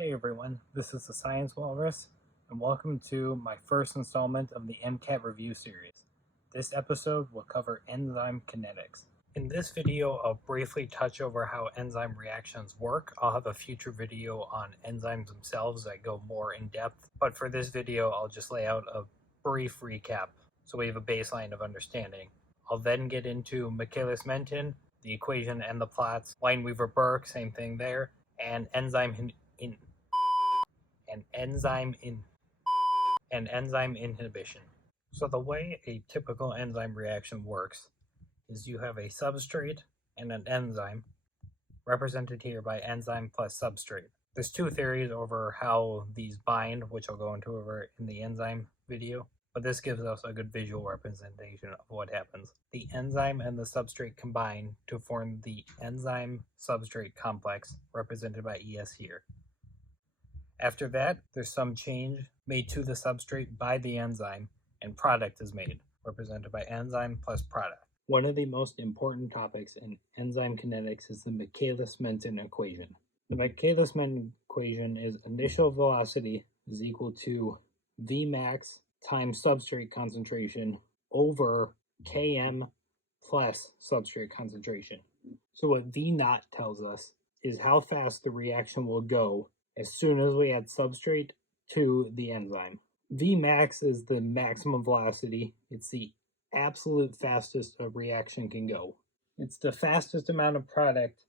Hey everyone, this is the Science Walrus, and welcome to my first installment of the MCAT review series. This episode will cover enzyme kinetics. In this video, I'll briefly touch over how enzyme reactions work. I'll have a future video on enzymes themselves that go more in depth, but for this video, I'll just lay out a brief recap so we have a baseline of understanding. I'll then get into Michaelis-Menten, the equation and the plots, Lineweaver-Burk, same thing there, and enzyme inhibition. So the way a typical enzyme reaction works is you have a substrate and an enzyme, represented here by enzyme plus substrate. There's two theories over how these bind, which I'll go into over in the enzyme video, but this gives us a good visual representation of what happens. The enzyme and the substrate combine to form the enzyme substrate complex, represented by ES here. After that, there's some change made to the substrate by the enzyme, and product is made, represented by enzyme plus product. One of the most important topics in enzyme kinetics is the Michaelis-Menten equation. The Michaelis-Menten equation is initial velocity is equal to Vmax times substrate concentration over Km plus substrate concentration. So what V naught tells us is how fast the reaction will go as soon as we add substrate to the enzyme. Vmax is the maximum velocity. It's the absolute fastest a reaction can go. It's the fastest amount of product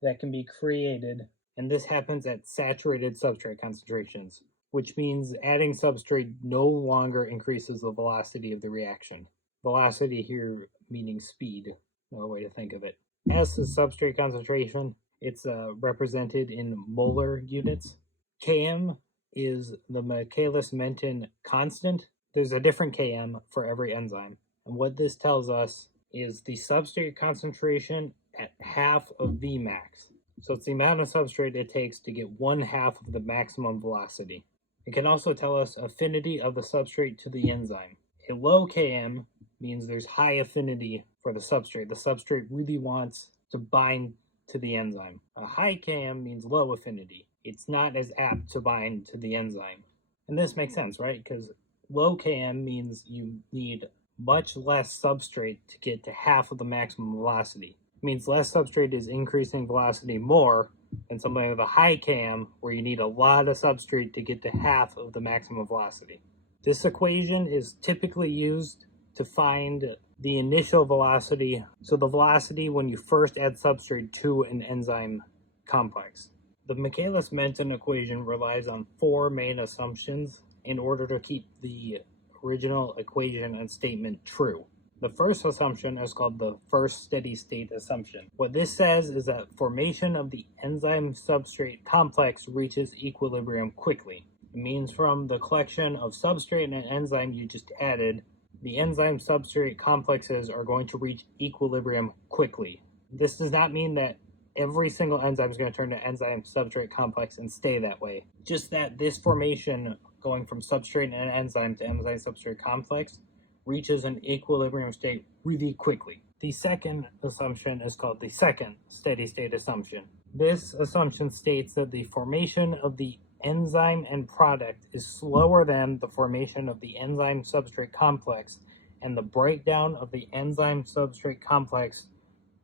that can be created, and this happens at saturated substrate concentrations, which means adding substrate no longer increases the velocity of the reaction. Velocity here meaning speed, another way to think of it. As is substrate concentration, it's represented in molar units. Km is the Michaelis-Menten constant. There's a different Km for every enzyme. And what this tells us is the substrate concentration at half of Vmax. So it's the amount of substrate it takes to get 1/2 of the maximum velocity. It can also tell us affinity of the substrate to the enzyme. A low Km means there's high affinity for the substrate. The substrate really wants to bind to the enzyme. A high Km means low affinity. It's not as apt to bind to the enzyme. And this makes sense, right? Because low Km means you need much less substrate to get to half of the maximum velocity. It means less substrate is increasing velocity more than something with a high Km where you need a lot of substrate to get to half of the maximum velocity. This equation is typically used to find the initial velocity, so the velocity when you first add substrate to an enzyme complex. The Michaelis-Menten equation relies on 4 main assumptions in order to keep the original equation and statement true. The first assumption is called the first steady state assumption. What this says is that formation of the enzyme substrate complex reaches equilibrium quickly. It means from the collection of substrate and an enzyme you just added, the enzyme substrate complexes are going to reach equilibrium quickly. This does not mean that every single enzyme is going to turn to enzyme substrate complex and stay that way. Just that this formation going from substrate and enzyme to enzyme substrate complex reaches an equilibrium state really quickly. The second assumption is called the second steady state assumption. This assumption states that the formation of the enzyme and product is slower than the formation of the enzyme substrate complex and the breakdown of the enzyme substrate complex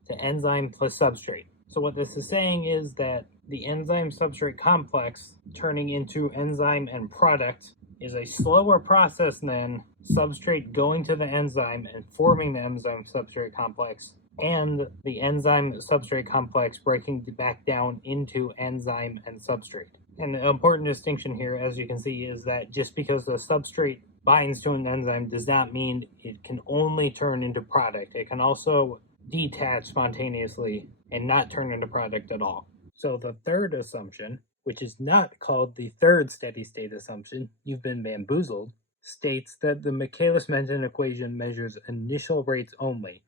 to enzyme plus substrate. So what this is saying is that the enzyme substrate complex turning into enzyme and product is a slower process than substrate going to the enzyme and forming the enzyme substrate complex and the enzyme substrate complex breaking back down into enzyme and substrate. And an important distinction here, as you can see, is that just because the substrate binds to an enzyme does not mean it can only turn into product. It can also detach spontaneously and not turn into product at all. So the third assumption, which is not called the third steady state assumption, you've been bamboozled, states that the Michaelis-Menten equation measures initial rates only,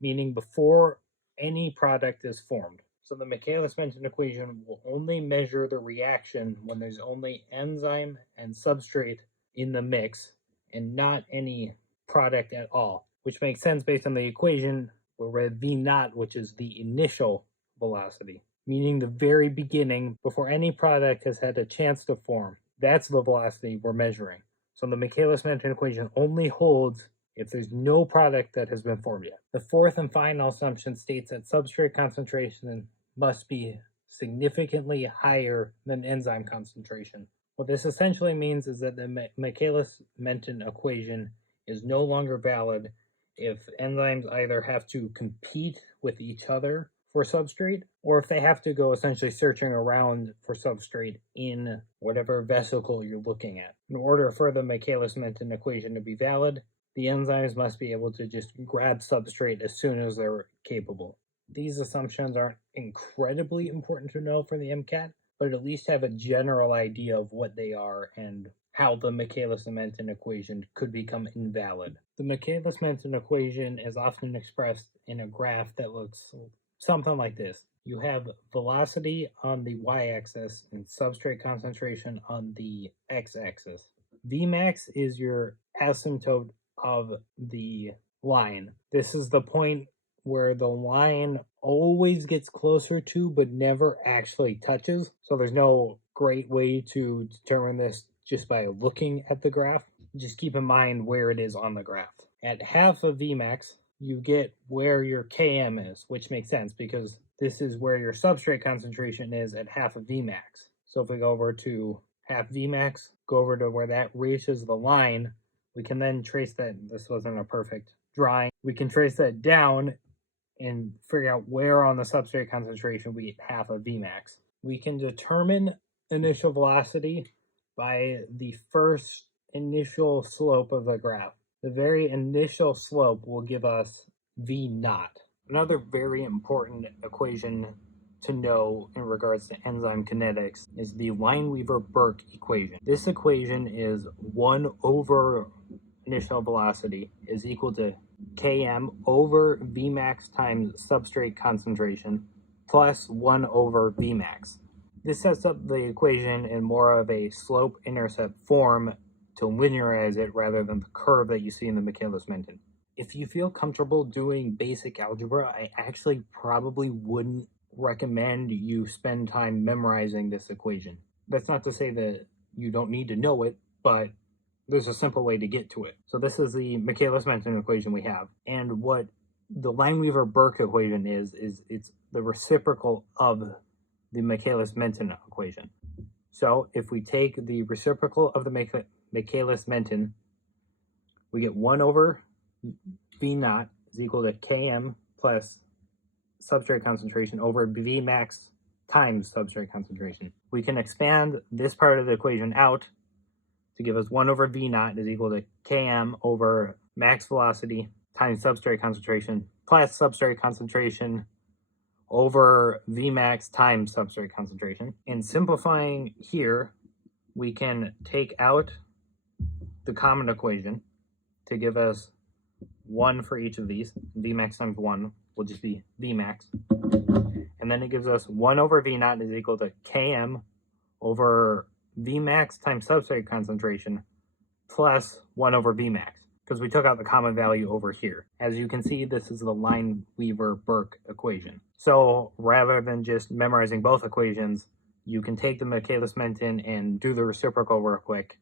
meaning before any product is formed. So the Michaelis-Menten equation will only measure the reaction when there's only enzyme and substrate in the mix and not any product at all, which makes sense based on the equation where we have V naught, which is the initial velocity. meaning the very beginning before any product has had a chance to form. That's the velocity we're measuring. So the Michaelis-Menten equation only holds if there's no product that has been formed yet. The fourth and final assumption states that substrate concentration must be significantly higher than enzyme concentration. What this essentially means is that the Michaelis-Menten equation is no longer valid if enzymes either have to compete with each other for substrate, or if they have to go essentially searching around for substrate in whatever vesicle you're looking at. In order for the Michaelis-Menten equation to be valid, the enzymes must be able to just grab substrate as soon as they're capable. These assumptions aren't incredibly important to know for the MCAT, but at least have a general idea of what they are and how the Michaelis-Menten equation could become invalid. The Michaelis-Menten equation is often expressed in a graph that looks something like this. You have velocity on the y-axis and substrate concentration on the x-axis. Vmax is your asymptote of the line. This is the point where the line always gets closer to but never actually touches. So there's no great way to determine this just by looking at the graph. Just keep in mind where it is on the graph. At half of Vmax, you get where your Km is, which makes sense because this is where your substrate concentration is at half of Vmax. So if we go over to half Vmax, go over to where that reaches the line, we can then trace that. This wasn't a perfect drawing. We can trace that down and figure out where on the substrate concentration we get half of Vmax. We can determine initial velocity by the first initial slope of the graph. The very initial slope will give us V naught. Another very important equation to know in regards to enzyme kinetics is the Lineweaver-Burk equation. This equation is 1 over initial velocity is equal to Km over Vmax times substrate concentration plus 1 over Vmax. This sets up the equation in more of a slope-intercept form to linearize it rather than the curve that you see in the Michaelis-Menten. If you feel comfortable doing basic algebra, I actually probably wouldn't recommend you spend time memorizing this equation. That's not to say that you don't need to know it, but there's a simple way to get to it. So this is the Michaelis-Menten equation we have. And what the Lineweaver-Burk equation is it's the reciprocal of the Michaelis-Menten equation. So if we take the reciprocal of the Michaelis-Menten, we get 1 over V naught is equal to Km plus substrate concentration over Vmax times substrate concentration. We can expand this part of the equation out to give us 1 over V naught is equal to Km over max velocity times substrate concentration plus substrate concentration over Vmax times substrate concentration. In simplifying here, we can take out the common equation to give us 1 for each of these. Vmax times 1 will just be Vmax. And then it gives us 1 over V naught is equal to Km over Vmax times substrate concentration plus 1 over Vmax, because we took out the common value over here. As you can see, this is the Lineweaver-Burk equation. So rather than just memorizing both equations, you can take the Michaelis-Menten and do the reciprocal real quick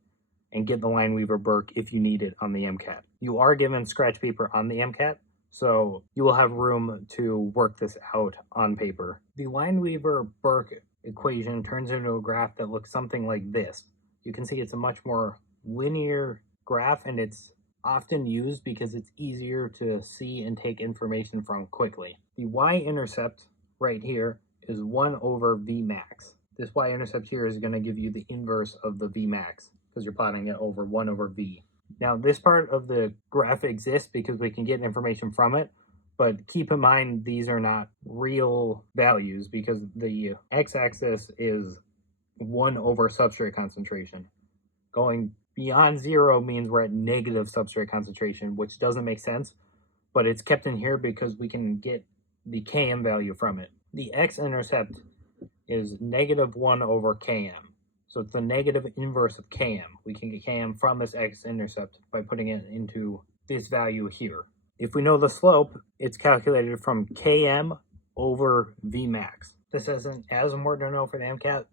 and get the Lineweaver-Burk if you need it on the MCAT. You are given scratch paper on the MCAT, so you will have room to work this out on paper. The Lineweaver-Burk equation turns into a graph that looks something like this. You can see it's a much more linear graph, and it's often used because it's easier to see and take information from quickly. The y-intercept right here is 1 over Vmax. This y-intercept here is going to give you the inverse of the Vmax because you're plotting it over 1 over V. Now this part of the graph exists because we can get information from it, but keep in mind these are not real values because the x-axis is 1 over substrate concentration. Going beyond 0 means we're at negative substrate concentration, which doesn't make sense, but it's kept in here because we can get the Km value from it. The x-intercept is negative 1 over Km. So it's the negative inverse of Km. We can get Km from this x-intercept by putting it into this value here. If we know the slope, it's calculated from Km over Vmax. This isn't as important to know for the MCAT,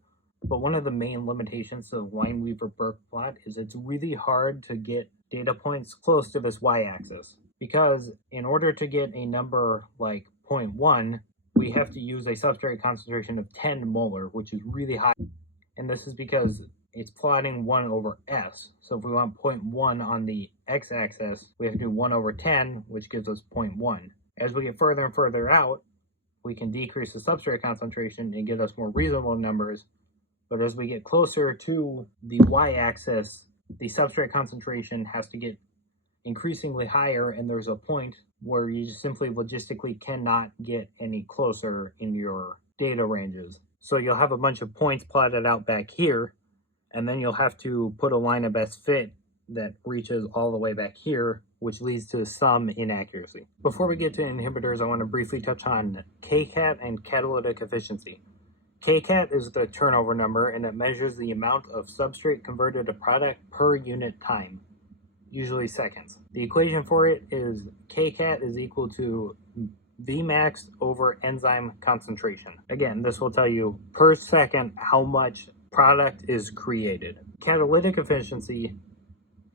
but one of the main limitations of the Lineweaver-Burk plot is it's really hard to get data points close to this y-axis, because in order to get a number like 0.1, we have to use a substrate concentration of 10 molar, which is really high. And this is because it's plotting 1 over s. So if we want 0.1 on the x-axis, we have to do 1 over 10, which gives us 0.1. As we get further and further out, we can decrease the substrate concentration and get us more reasonable numbers. But as we get closer to the y-axis, the substrate concentration has to get increasingly higher, and there's a point where you just simply logistically cannot get any closer in your data ranges. So you'll have a bunch of points plotted out back here, and then you'll have to put a line of best fit that reaches all the way back here, which leads to some inaccuracy. Before we get to inhibitors, I want to briefly touch on Kcat and catalytic efficiency. Kcat is the turnover number, and it measures the amount of substrate converted to product per unit time, usually seconds. The equation for it is Kcat is equal to Vmax over enzyme concentration. Again, this will tell you per second how much product is created. Catalytic efficiency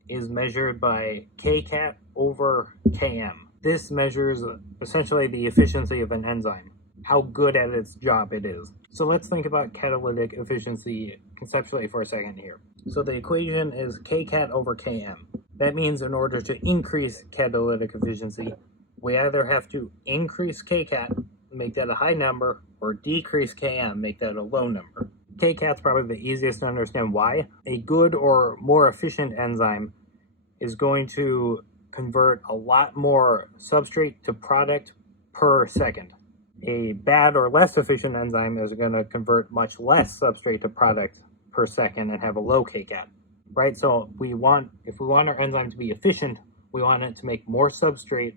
is measured by Kcat over Km. This measures essentially the efficiency of an enzyme, how good at its job it is. So let's think about catalytic efficiency conceptually for a second here. So the equation is Kcat over Km. That means in order to increase catalytic efficiency, we either have to increase Kcat, make that a high number, or decrease Km, make that a low number. Kcat's probably the easiest to understand why. A good or more efficient enzyme is going to convert a lot more substrate to product per second. A bad or less efficient enzyme is going to convert much less substrate to product per second and have a low Kcat, right? So if we want our enzyme to be efficient, we want it to make more substrate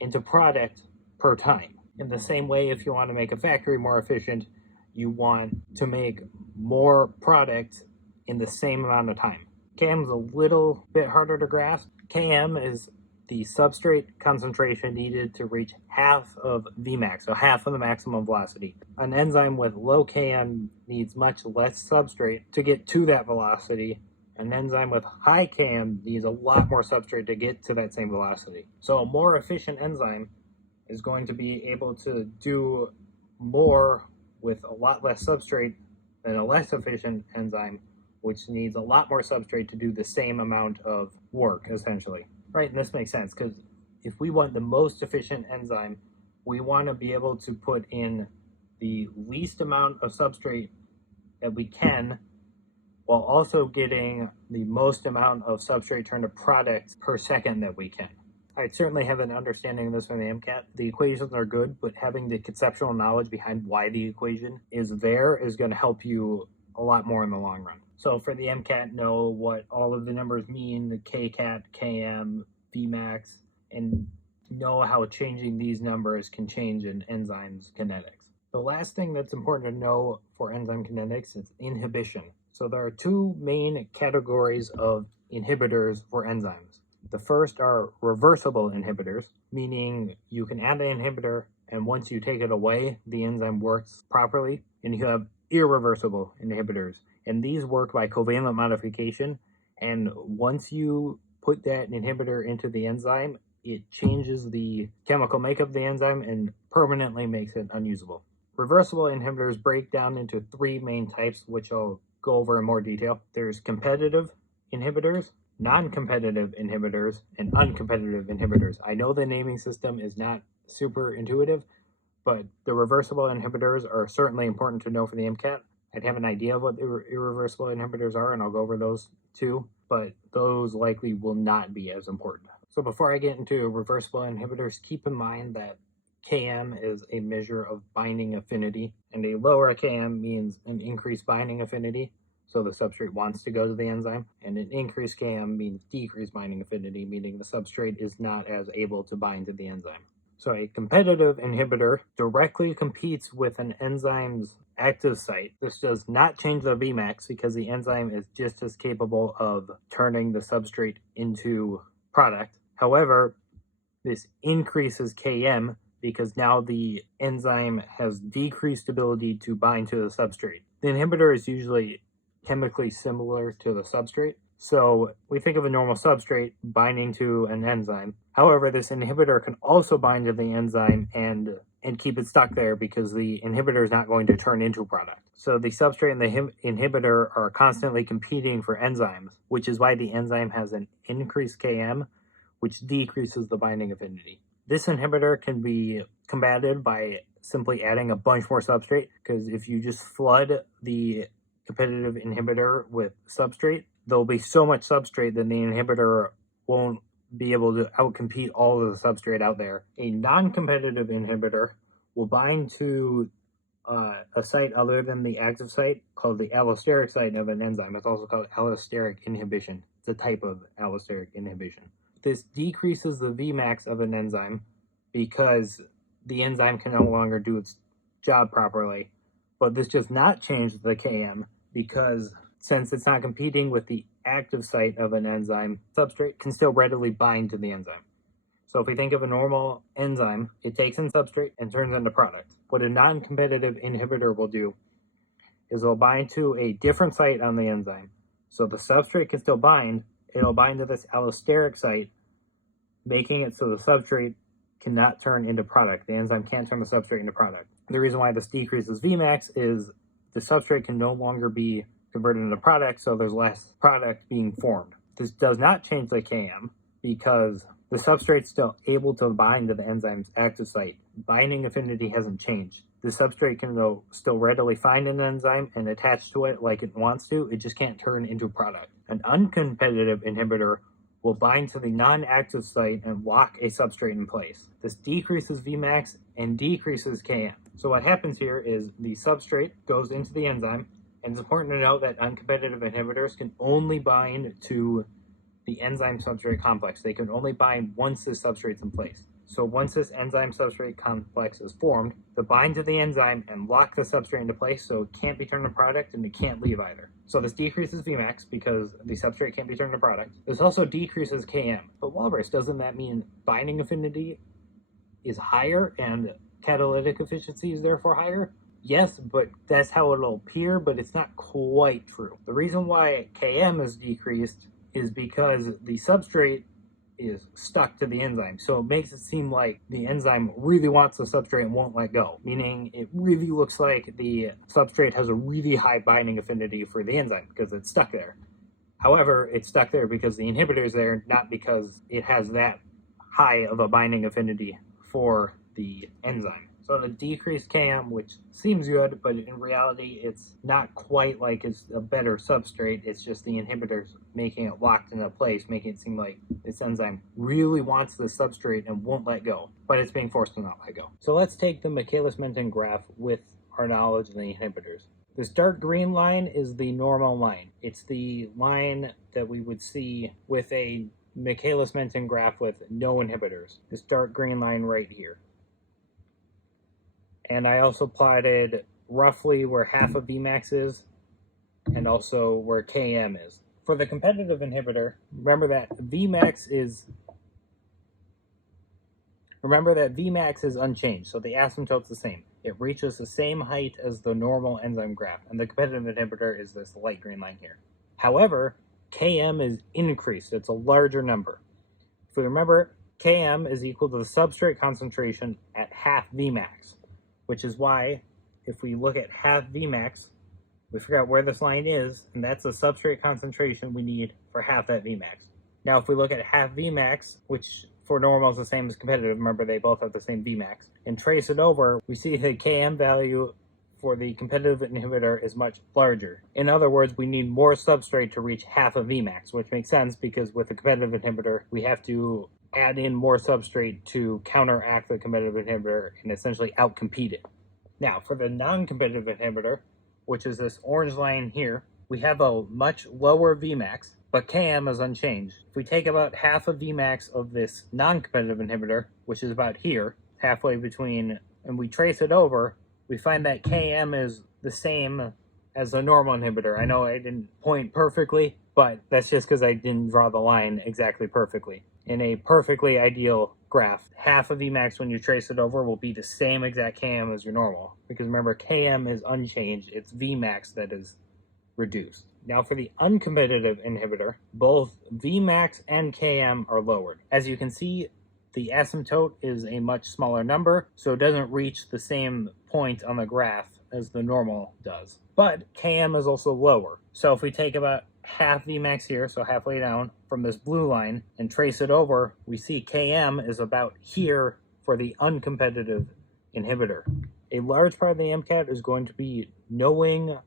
into product per time. In the same way, if you want to make a factory more efficient, you want to make more product in the same amount of time. Km is a little bit harder to grasp. Km is the substrate concentration needed to reach half of Vmax, so half of the maximum velocity. An enzyme with low Km needs much less substrate to get to that velocity. An enzyme with high Km needs a lot more substrate to get to that same velocity. So a more efficient enzyme is going to be able to do more with a lot less substrate than a less efficient enzyme, which needs a lot more substrate to do the same amount of work, essentially. Right, and this makes sense, because if we want the most efficient enzyme, we want to be able to put in the least amount of substrate that we can, while also getting the most amount of substrate turned to product per second that we can. I certainly have an understanding of this from the MCAT. The equations are good, but having the conceptual knowledge behind why the equation is there is going to help you a lot more in the long run. So for the MCAT, know what all of the numbers mean, the Kcat, Km, Vmax, and know how changing these numbers can change an enzyme's kinetics. The last thing that's important to know for enzyme kinetics is inhibition. So there are two main categories of inhibitors for enzymes. The first are reversible inhibitors, meaning you can add an inhibitor and once you take it away, the enzyme works properly. And you have irreversible inhibitors, and these work by covalent modification. And once you put that inhibitor into the enzyme, it changes the chemical makeup of the enzyme and permanently makes it unusable. Reversible inhibitors break down into three main types, which I'll go over in more detail. There's competitive inhibitors, non-competitive inhibitors, and uncompetitive inhibitors. I know the naming system is not super intuitive, but the reversible inhibitors are certainly important to know for the MCAT. I'd have an idea of what the irreversible inhibitors are, and I'll go over those too, but those likely will not be as important. So before I get into reversible inhibitors, keep in mind that Km is a measure of binding affinity, and a lower Km means an increased binding affinity, so the substrate wants to go to the enzyme, and an increased Km means decreased binding affinity, meaning the substrate is not as able to bind to the enzyme. So a competitive inhibitor directly competes with an enzyme's active site. This does not change the Vmax because the enzyme is just as capable of turning the substrate into product. However, this increases Km because now the enzyme has decreased ability to bind to the substrate. The inhibitor is usually chemically similar to the substrate. So we think of a normal substrate binding to an enzyme. However, this inhibitor can also bind to the enzyme and keep it stuck there because the inhibitor is not going to turn into a product. So the substrate and the inhibitor are constantly competing for enzymes, which is why the enzyme has an increased Km, which decreases the binding affinity. This inhibitor can be combated by simply adding a bunch more substrate, because if you just flood the competitive inhibitor with substrate, there'll be so much substrate that the inhibitor won't be able to outcompete all of the substrate out there. A non-competitive inhibitor will bind to a site other than the active site called the allosteric site of an enzyme. It's also called allosteric inhibition. It's a type of allosteric inhibition. This decreases the Vmax of an enzyme because the enzyme can no longer do its job properly. But this does not change the Km because since it's not competing with the active site of an enzyme, substrate can still readily bind to the enzyme. So if we think of a normal enzyme, it takes in substrate and turns into product. What a non-competitive inhibitor will do is it'll bind to a different site on the enzyme. So the substrate can still bind, it'll bind to this allosteric site, making it so the substrate cannot turn into product. The enzyme can't turn the substrate into product. The reason why this decreases Vmax is the substrate can no longer be converted into product, so there's less product being formed. This does not change the Km because the substrate's still able to bind to the enzyme's active site. Binding affinity hasn't changed. The substrate can though still readily find an enzyme and attach to it like it wants to, it just can't turn into product. An uncompetitive inhibitor will bind to the non-active site and lock a substrate in place. This decreases Vmax and decreases Km. So what happens here is the substrate goes into the enzyme, and it's important to note that uncompetitive inhibitors can only bind to the enzyme substrate complex. They can only bind once this substrate's in place. So once this enzyme substrate complex is formed, they bind to the enzyme and lock the substrate into place so it can't be turned to product and it can't leave either. So this decreases Vmax because the substrate can't be turned to product. This also decreases Km. But Walrus, doesn't that mean binding affinity is higher and catalytic efficiency is therefore higher? Yes, but that's how it'll appear, but it's not quite true. The reason why Km is decreased is because the substrate is stuck to the enzyme. So it makes it seem like the enzyme really wants the substrate and won't let go, meaning it really looks like the substrate has a really high binding affinity for the enzyme because it's stuck there. However, it's stuck there because the inhibitor is there, not because it has that high of a binding affinity for the enzyme. So the decreased Km, which seems good, but in reality, it's not quite like it's a better substrate. It's just the inhibitors making it locked into place, making it seem like this enzyme really wants the substrate and won't let go, but it's being forced to not let go. So let's take the Michaelis-Menten graph with our knowledge of the inhibitors. This dark green line is the normal line. It's the line that we would see with a Michaelis-Menten graph with no inhibitors. This dark green line right here. And I also plotted roughly where half of Vmax is and also where Km is. For the competitive inhibitor, remember that Vmax is unchanged, so the asymptote's the same. It reaches the same height as the normal enzyme graph, and the competitive inhibitor is this light green line here. However, Km is increased. It's a larger number. If we remember, Km is equal to the substrate concentration at half Vmax, which is why if we look at half Vmax, we figure out where this line is, and that's the substrate concentration we need for half that Vmax. Now, if we look at half Vmax, which for normal is the same as competitive, remember they both have the same Vmax, and trace it over, we see the Km value for the competitive inhibitor is much larger. In other words, we need more substrate to reach half of Vmax, which makes sense because with the competitive inhibitor, we have to add in more substrate to counteract the competitive inhibitor and essentially outcompete it. Now, for the non-competitive inhibitor, which is this orange line here, we have a much lower Vmax, but Km is unchanged. If we take about half of Vmax of this non-competitive inhibitor, which is about here, halfway between, and we trace it over, we find that Km is the same as the normal inhibitor. I know I didn't point perfectly, but that's just because I didn't draw the line exactly perfectly. In a perfectly ideal graph, half of Vmax when you trace it over will be the same exact Km as your normal, because remember, Km is unchanged, it's Vmax that is reduced. Now for the uncompetitive inhibitor, both Vmax and Km are lowered. As you can see, the asymptote is a much smaller number, so it doesn't reach the same point on the graph as the normal does. But Km is also lower. So if we take about half Vmax here, so halfway down from this blue line, and trace it over, we see Km is about here for the uncompetitive inhibitor. A large part of the MCAT is going to be knowing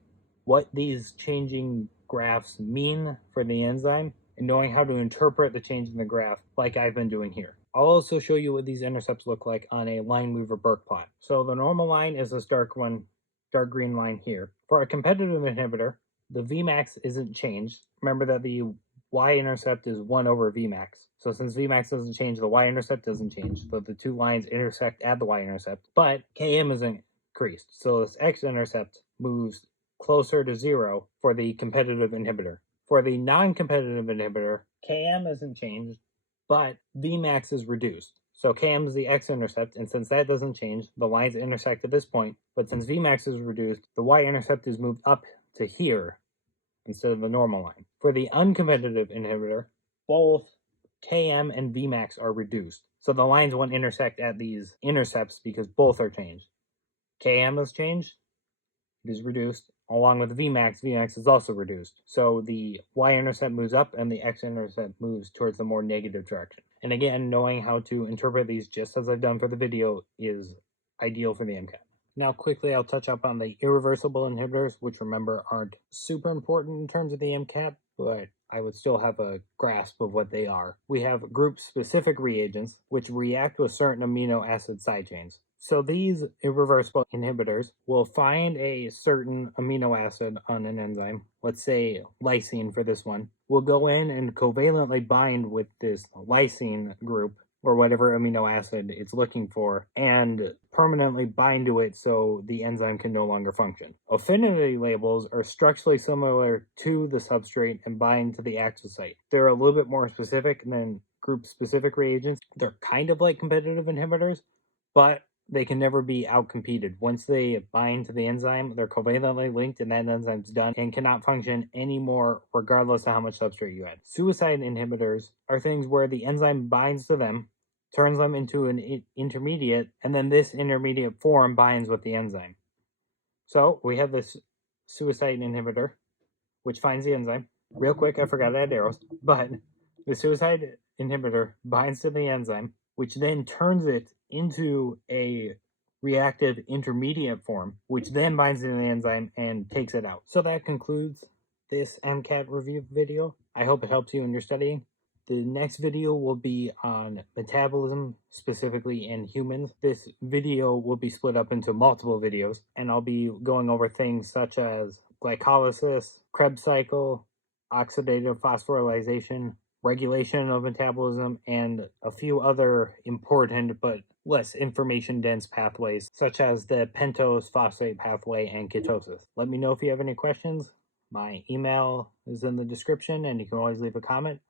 what these changing graphs mean for the enzyme and knowing how to interpret the change in the graph like I've been doing here. I'll also show you what these intercepts look like on a Lineweaver-Burk plot. So the normal line is this dark green line here. For a competitive inhibitor, the Vmax isn't changed. Remember that the y-intercept is 1 over Vmax. So since Vmax doesn't change, the y-intercept doesn't change. So the two lines intersect at the y-intercept. But Km is increased. So this x-intercept moves closer to 0 for the competitive inhibitor. For the non-competitive inhibitor, Km isn't changed, but Vmax is reduced. So Km is the x-intercept, and since that doesn't change, the lines intersect at this point, but since Vmax is reduced, the y-intercept is moved up to here instead of the normal line. For the uncompetitive inhibitor, both Km and Vmax are reduced. So the lines won't intersect at these intercepts because both are changed. Km is changed, it is reduced, along with Vmax. Vmax is also reduced. So the y-intercept moves up and the x-intercept moves towards the more negative direction. And again, knowing how to interpret these just as I've done for the video is ideal for the MCAT. Now quickly I'll touch up on the irreversible inhibitors, which remember aren't super important in terms of the MCAT, but I would still have a grasp of what they are. We have group-specific reagents, which react with certain amino acid side chains. So these irreversible inhibitors will find a certain amino acid on an enzyme, let's say lysine for this one. We'll go in and covalently bind with this lysine group, or whatever amino acid it's looking for, and permanently bind to it so the enzyme can no longer function. Affinity labels are structurally similar to the substrate and bind to the active site. They're a little bit more specific than group-specific reagents. They're kind of like competitive inhibitors, but they can never be outcompeted. Once they bind to the enzyme, they're covalently linked and that enzyme's done and cannot function anymore regardless of how much substrate you add. Suicide inhibitors are things where the enzyme binds to them, turns them into an intermediate, and then this intermediate form binds with the enzyme. So we have this suicide inhibitor, which finds the enzyme. Real quick, I forgot to add arrows, but the suicide inhibitor binds to the enzyme, which then turns it into a reactive intermediate form, which then binds to the enzyme and takes it out. So that concludes this MCAT review video. I hope it helps you in your studying. The next video will be on metabolism, specifically in humans. This video will be split up into multiple videos, and I'll be going over things such as glycolysis, Krebs cycle, oxidative phosphorylation, regulation of metabolism, and a few other important but less information-dense pathways, such as the pentose phosphate pathway and ketosis. Let me know if you have any questions. My email is in the description, and you can always leave a comment.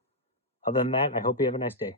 Other than that, I hope you have a nice day.